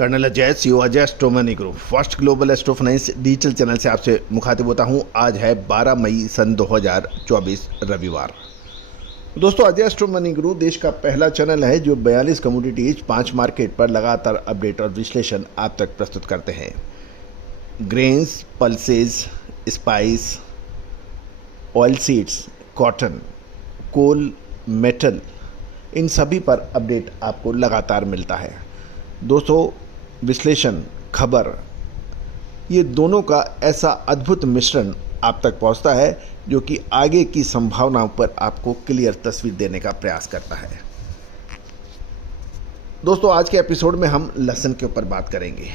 Colonel Ajay CO Ajay AstroMoney group first global astro finance digital channel से आपसे मुखातिब होता हूं। आज है 12 मई सन 2024 रविवार। दोस्तों, अजय एस्ट्रोमनी ग्रुप देश का पहला चैनल है जो 42 कमोडिटीज 5 मार्केट पर लगातार अपडेट और विश्लेषण आप तक प्रस्तुत करते हैं। Grains, pulses, spice, oil seeds, cotton, coal, metal, इन सभी पर अपडेट आपको लगातार मिलता है। दोस्तों, विश्लेषण, खबर, ये दोनों का ऐसा अद्भुत मिश्रण आप तक पहुंचता है जो कि आगे की संभावनाओं पर आपको क्लियर तस्वीर देने का प्रयास करता है। दोस्तों, आज के एपिसोड में हम लहसुन के ऊपर बात करेंगे।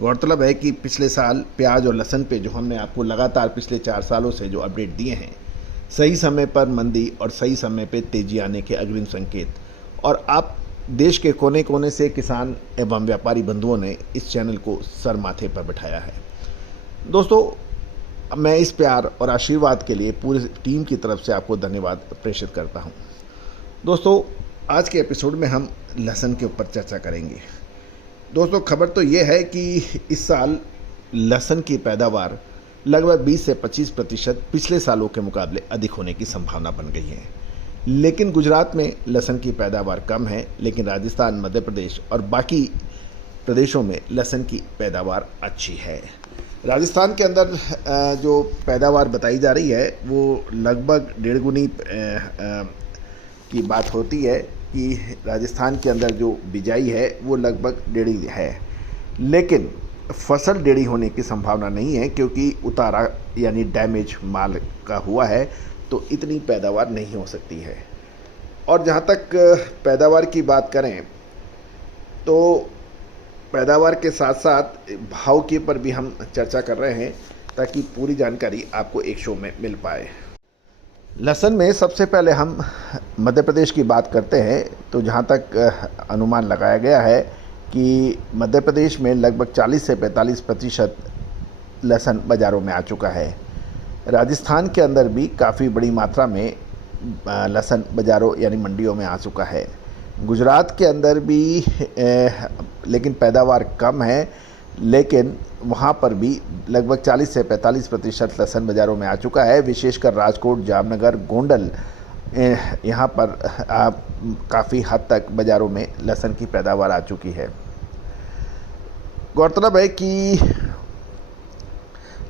गौरतलब है कि पिछले साल प्याज और लहसुन पे जो हमने आपको लगातार पिछले 4 सालों से जो अपडेट दिए हैं, सही समय पर मंदी और सही समय पे तेजी आने के अग्रिम संकेत, और आप देश के कोने कोने से किसान एवं व्यापारी बंधुओं ने इस चैनल को सर माथे पर बिठाया है। दोस्तों, मैं इस प्यार और आशीर्वाद के लिए पूरी टीम की तरफ से आपको धन्यवाद प्रेषित करता हूं। दोस्तों, आज के एपिसोड में हम लहसुन के ऊपर चर्चा करेंगे। दोस्तों, खबर तो ये है कि इस साल लहसुन की पैदावार लगभग 20 से 25% पिछले सालों के मुकाबले अधिक होने की संभावना बन गई है। लेकिन गुजरात में लहसुन की पैदावार कम है, लेकिन राजस्थान, मध्य प्रदेश और बाकी प्रदेशों में लहसुन की पैदावार अच्छी है। राजस्थान के अंदर जो पैदावार बताई जा रही है वो लगभग 1.5 गुनी की बात होती है कि राजस्थान के अंदर जो बिजाई है वो लगभग 1.5 है, लेकिन फसल 1.5 होने की संभावना नहीं है क्योंकि उतारा यानी डैमेज माल का हुआ है, तो इतनी पैदावार नहीं हो सकती है। और जहाँ तक पैदावार की बात करें तो पैदावार के साथ साथ भाव के पर भी हम चर्चा कर रहे हैं ताकि पूरी जानकारी आपको एक शो में मिल पाए। लहसुन में सबसे पहले हम मध्य प्रदेश की बात करते हैं, तो जहाँ तक अनुमान लगाया गया है कि मध्य प्रदेश में लगभग 40 से 45% लहसुन बाज़ारों में आ चुका है। राजस्थान के अंदर भी काफ़ी बड़ी मात्रा में लहसुन बाज़ारों यानी मंडियों में आ चुका है। गुजरात के अंदर भी लेकिन पैदावार कम है, लेकिन वहाँ पर भी लगभग 40 से 45% लहसुन बाज़ारों में आ चुका है। विशेषकर राजकोट, जामनगर, गोंडल, यहाँ पर काफ़ी हद तक बाज़ारों में लहसुन की पैदावार आ चुकी है। गौरतलब है कि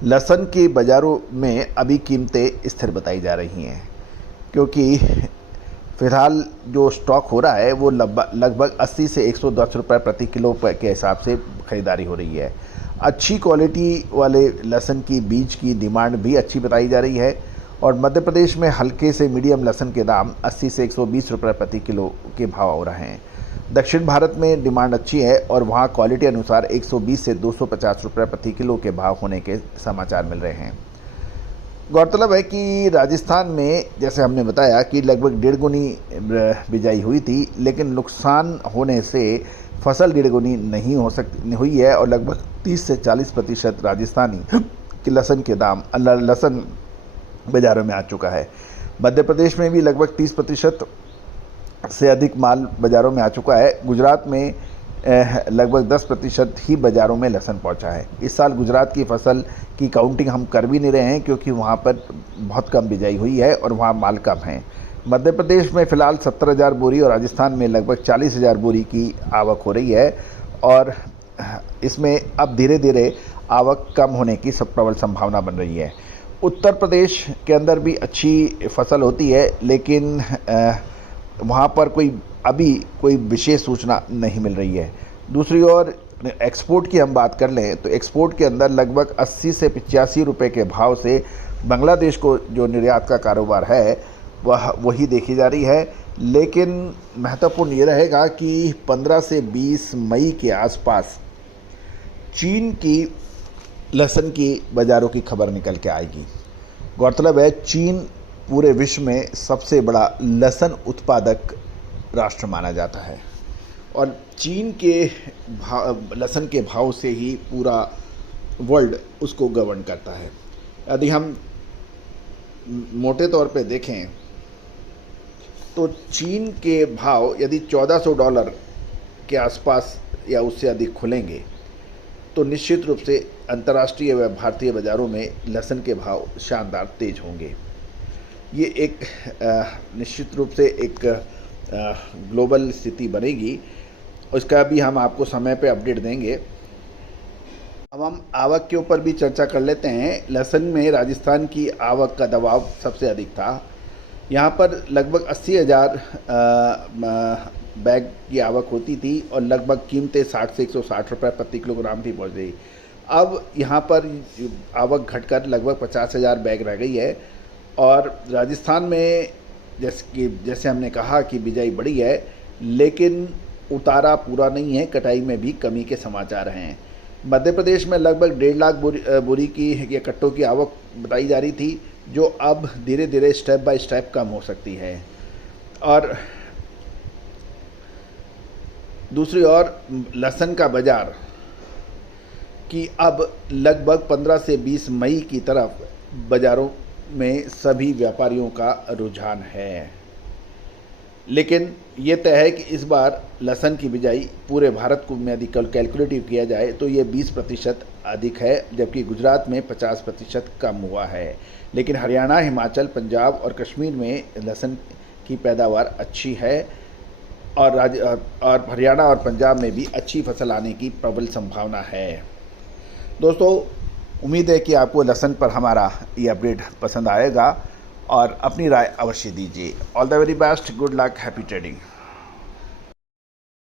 लहसुन के बाज़ारों में अभी कीमतें स्थिर बताई जा रही हैं क्योंकि फ़िलहाल जो स्टॉक हो रहा है वो लगभग 80 से 110 रुपये प्रति किलो के हिसाब से ख़रीदारी हो रही है। अच्छी क्वालिटी वाले लहसुन की बीज की डिमांड भी अच्छी बताई जा रही है और मध्य प्रदेश में हल्के से मीडियम लहसुन के दाम 80 से 120 रुपये प्रति किलो के भाव हो रहे हैं। दक्षिण भारत में डिमांड अच्छी है और वहाँ क्वालिटी अनुसार 120 से 250 रुपये प्रति किलो के भाव होने के समाचार मिल रहे हैं। गौरतलब है कि राजस्थान में जैसे हमने बताया कि लगभग 1.5 गुनी बिजाई हुई थी, लेकिन नुकसान होने से फसल 1.5 गुनी नहीं हुई है और लगभग 30 से 40% राजस्थानी के लहसुन के दाम लहसुन बाज़ारों में आ चुका है। मध्य प्रदेश में भी लगभग 30% से अधिक माल बाज़ारों में आ चुका है। गुजरात में लगभग 10% ही बाज़ारों में लहसुन पहुंचा है। इस साल गुजरात की फसल की काउंटिंग हम कर भी नहीं रहे हैं क्योंकि वहां पर बहुत कम बिजाई हुई है और वहां माल कम है। मध्य प्रदेश में फ़िलहाल 70,000 बोरी और राजस्थान में लगभग 40,000 बोरी की आवक हो रही है और इसमें अब धीरे धीरे आवक कम होने की प्रबल संभावना बन रही है। उत्तर प्रदेश के अंदर भी अच्छी फसल होती है, लेकिन वहाँ पर अभी कोई विशेष सूचना नहीं मिल रही है। दूसरी ओर एक्सपोर्ट की हम बात कर लें तो एक्सपोर्ट के अंदर लगभग 80 से 85 रुपये के भाव से बांग्लादेश को जो निर्यात का कारोबार है वही देखी जा रही है। लेकिन महत्वपूर्ण ये रहेगा कि 15 से 20 मई के आसपास चीन की लहसुन की बाज़ारों की खबर निकल के आएगी। गौरतलब है चीन पूरे विश्व में सबसे बड़ा लहसुन उत्पादक राष्ट्र माना जाता है और चीन के लहसुन के भाव से ही पूरा वर्ल्ड उसको गवर्न करता है। यदि हम मोटे तौर पे देखें तो चीन के भाव यदि $1400 के आसपास या उससे अधिक खुलेंगे तो निश्चित रूप से अंतर्राष्ट्रीय व भारतीय बाज़ारों में लहसुन के भाव शानदार तेज होंगे। ये एक निश्चित रूप से एक ग्लोबल स्थिति बनेगी, उसका भी हम आपको समय पे अपडेट देंगे। अब हम आवक के ऊपर भी चर्चा कर लेते हैं। लहसुन में राजस्थान की आवक का दबाव सबसे अधिक था। यहाँ पर लगभग 80,000 बैग की आवक होती थी और लगभग कीमतें 60 से 160 रुपये प्रति किलोग्राम थी पहुँच गई। अब यहाँ पर आवक घटकर लगभग 50,000 बैग रह गई है। और राजस्थान में जैसे हमने कहा कि बिजाई बढ़ी है, लेकिन उतारा पूरा नहीं है, कटाई में भी कमी के समाचार हैं। मध्य प्रदेश में लगभग 1.5 लाख बोरी की या कट्टों की आवक बताई जा रही थी, जो अब धीरे धीरे स्टेप बाय स्टेप कम हो सकती है। और दूसरी ओर लहसुन का बाज़ार की अब लगभग 15 से 20 मई की तरफ बाज़ारों में सभी व्यापारियों का रुझान है। लेकिन ये तय है कि इस बार लहसुन की बिजाई पूरे भारत को में यदि कैलकुलेटिव किया जाए तो ये 20% अधिक है, जबकि गुजरात में 50% कम हुआ है। लेकिन हरियाणा, हिमाचल, पंजाब और कश्मीर में लहसुन की पैदावार अच्छी है और हरियाणा और पंजाब में भी अच्छी फसल आने की प्रबल संभावना है। दोस्तों, उम्मीद है कि आपको लहसुन पर हमारा ये अपडेट पसंद आएगा और अपनी राय अवश्य दीजिए। All the very best, good luck, happy trading.